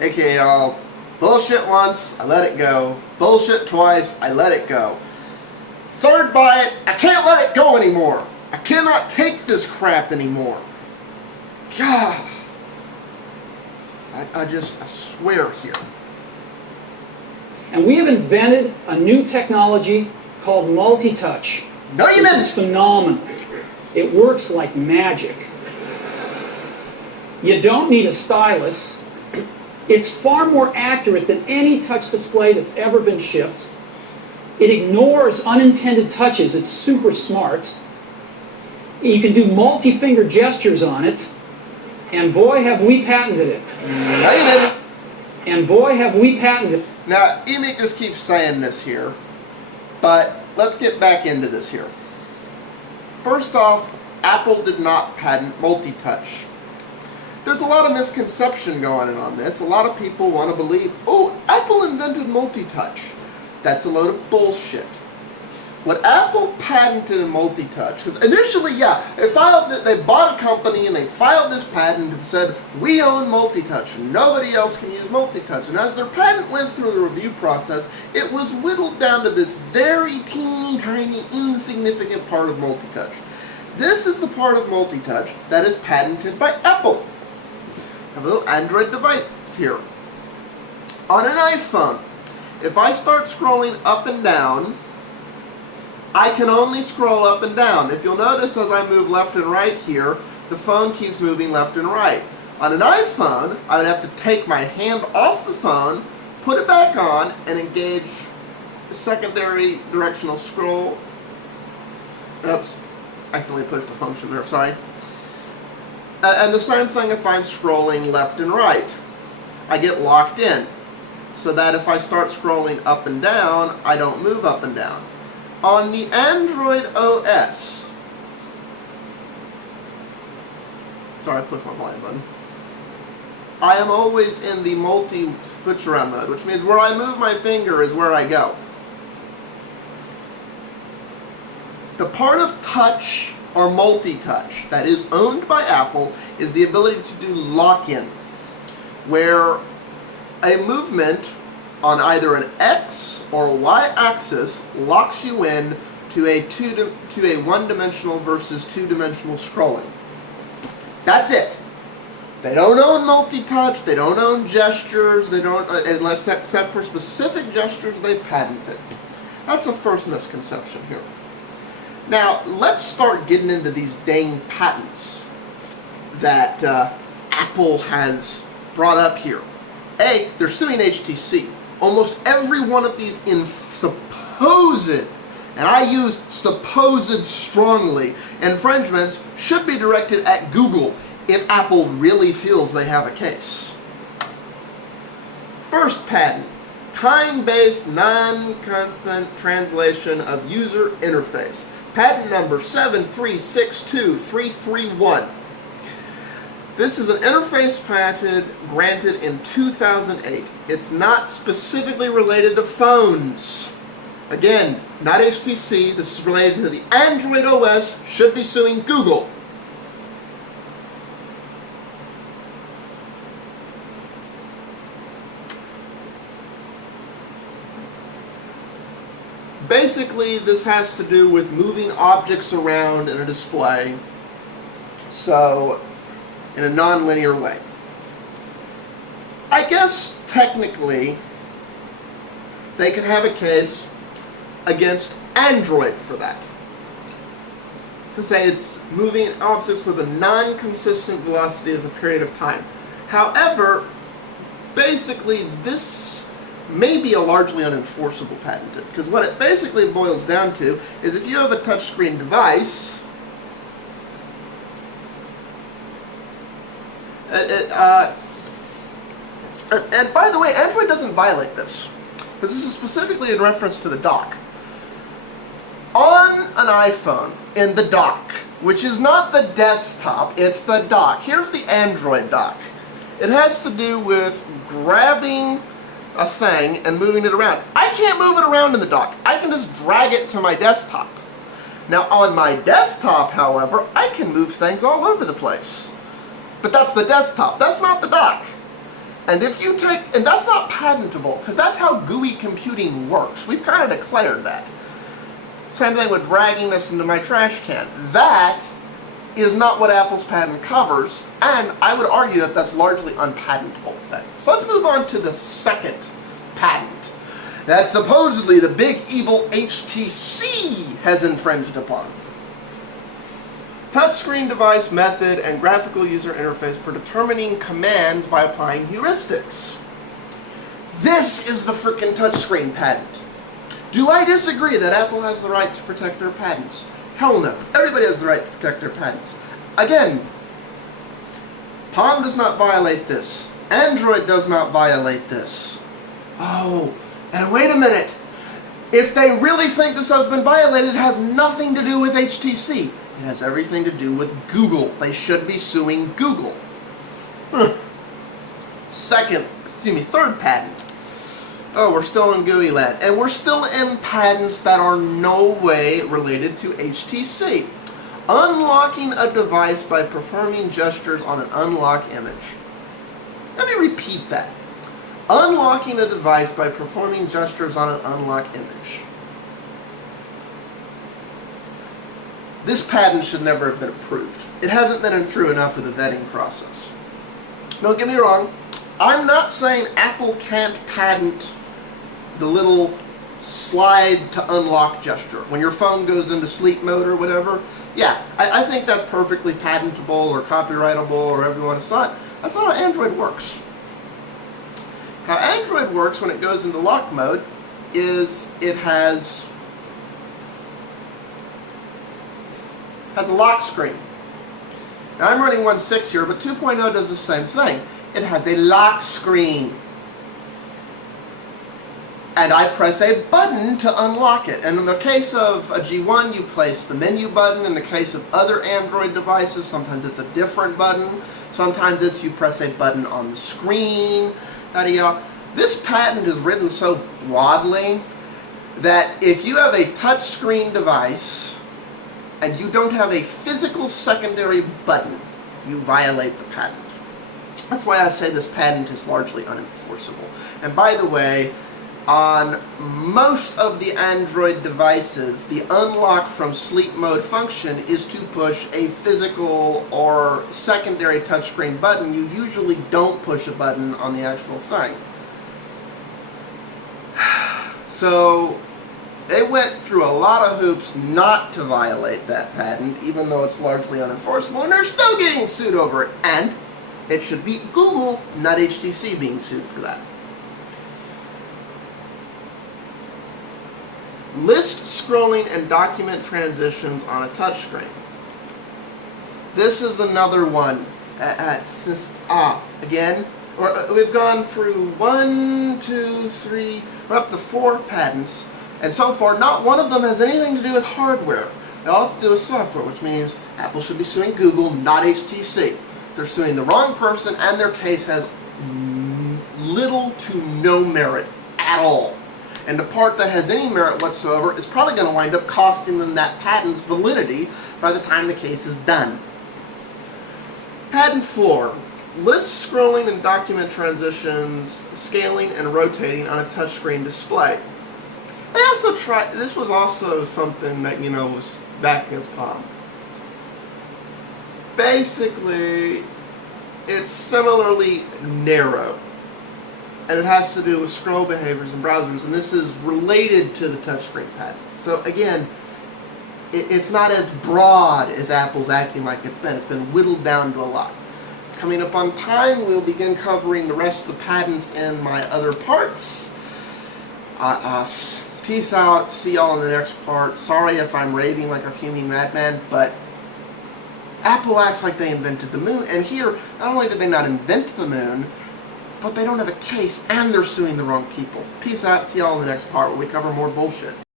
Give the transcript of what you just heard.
Okay, y'all. Bullshit once, I let it go. Bullshit twice, I let it go. Third bite, I can't let it go anymore. I cannot take this crap anymore. God. I swear here. And we have invented a new technology called MultiTouch. No, you This is didn't. phenomenal. It works like magic. You don't need a stylus. It's far more accurate than any touch display that's ever been shipped. It ignores unintended touches. It's super smart. You can do multi-finger gestures on it. And boy, have we patented it. No, you didn't. And boy, have we patented it. Now, Emic just keeps saying this here, but let's get back into this here. First off, Apple did not patent MultiTouch. There's a lot of misconception going on this. A lot of people want to believe, oh, Apple invented MultiTouch. That's a load of bullshit. What Apple patented in MultiTouch, because initially, yeah, they bought a company and they filed this patent and said, we own MultiTouch, and nobody else can use MultiTouch. And as their patent went through the review process, it was whittled down to this very teeny tiny, insignificant part of MultiTouch. This is the part of MultiTouch that is patented by Apple. I have a little Android device here. On an iPhone, if I start scrolling up and down, I can only scroll up and down. If you'll notice as I move left and right here, the phone keeps moving left and right. On an iPhone, I would have to take my hand off the phone, put it back on, and engage the secondary directional scroll. Oops, accidentally pushed the function there, sorry. And the same thing if I'm scrolling left and right. I get locked in, so that if I start scrolling up and down, I don't move up and down. On the Android OS, sorry, I pushed my volume button. I am always in the multi-switch around mode, which means where I move my finger is where I go. The part of touch or multi-touch that is owned by Apple is the ability to do lock-in, where a movement on either an X or Y axis locks you in to a one-dimensional versus two-dimensional scrolling. That's it. They don't own multi-touch, they don't own gestures, they don't, unless except for specific gestures they've patented. That's the first misconception here. Now, let's start getting into these dang patents that Apple has brought up here. A, they're suing HTC. Almost every one of these supposed, and I use supposed strongly, infringements should be directed at Google if Apple really feels they have a case. First patent, time-based non-constant translation of user interface. Patent number 7362331. This is an interface patent granted in 2008. It's not specifically related to phones. Again, not HTC. This is related to the Android OS. Should be suing Google. Basically, this has to do with moving objects around in a display, so in a non-linear way. I guess technically they could have a case against Android for that. To say it's moving objects with a non-consistent velocity of the period of time. However, basically this may be a largely unenforceable patent, because what it basically boils down to is if you have a touchscreen device, and by the way, Android doesn't violate this, because this is specifically in reference to the dock. On an iPhone, in the dock, which is not the desktop, it's the dock. Here's the Android dock. It has to do with grabbing a thing and moving it around. I can't move it around in the dock. I can just drag it to my desktop. Now on my desktop, however, I can move things all over the place. But that's the desktop. That's not the dock. And if you take, and that's not patentable, because that's how GUI computing works. We've kind of declared that. Same thing with dragging this into my trash can. That is not what Apple's patent covers, and I would argue that that's largely unpatentable today. So let's move on to the second patent that supposedly the big evil HTC has infringed upon. Touchscreen device method and graphical user interface for determining commands by applying heuristics. This is the frickin' touchscreen patent. Do I disagree that Apple has the right to protect their patents? Hell no. Everybody has the right to protect their patents. Again, Palm does not violate this. Android does not violate this. Oh, and wait a minute. If they really think this has been violated, it has nothing to do with HTC. It has everything to do with Google. They should be suing Google. Third patent. Oh, we're still in GUI land. And we're still in patents that are no way related to HTC. Unlocking a device by performing gestures on an unlock image. Let me repeat that. Unlocking a device by performing gestures on an unlock image. This patent should never have been approved. It hasn't been through enough of the vetting process. Don't get me wrong. I'm not saying Apple can't patent the little slide to unlock gesture. When your phone goes into sleep mode or whatever, yeah, I think that's perfectly patentable or copyrightable or whatever you want to say it. That's not how Android works. How Android works when it goes into lock mode is it has a lock screen. Now I'm running 1.6 here, but 2.0 does the same thing. It has a lock screen. And I press a button to unlock it. And in the case of a G1, you place the menu button. In the case of other Android devices, sometimes it's a different button. Sometimes it's you press a button on the screen. This patent is written so broadly that if you have a touch screen device and you don't have a physical secondary button, you violate the patent. That's why I say this patent is largely unenforceable. And by the way, on most of the Android devices, the unlock from sleep mode function is to push a physical or secondary touchscreen button. You usually don't push a button on the actual thing. So they went through a lot of hoops not to violate that patent, even though it's largely unenforceable, and they're still getting sued over it. And it should be Google, not HTC, being sued for that. List scrolling and document transitions on a touchscreen. This is another one. Again, we've gone through 1, 2, 3, we're up to 4 patents, and so far not one of them has anything to do with hardware. They all have to do with software, which means Apple should be suing Google, not HTC. They're suing the wrong person, and their case has little to no merit at all. And the part that has any merit whatsoever is probably going to wind up costing them that patent's validity by the time the case is done. Patent 4. List scrolling and document transitions, scaling and rotating on a touchscreen display. They also tried, this was also something that, was back against Palm. Basically, it's similarly narrow. And it has to do with scroll behaviors in browsers, and this is related to the touchscreen patent. So again, it's not as broad as Apple's acting like it's been. It's been whittled down to a lot. Coming up on time, we'll begin covering the rest of the patents in my other parts. Peace out. See y'all in the next part. Sorry if I'm raving like a fuming madman, but Apple acts like they invented the moon, and here, not only did they not invent the moon, but they don't have a case, and they're suing the wrong people. Peace out. See y'all in the next part where we cover more bullshit.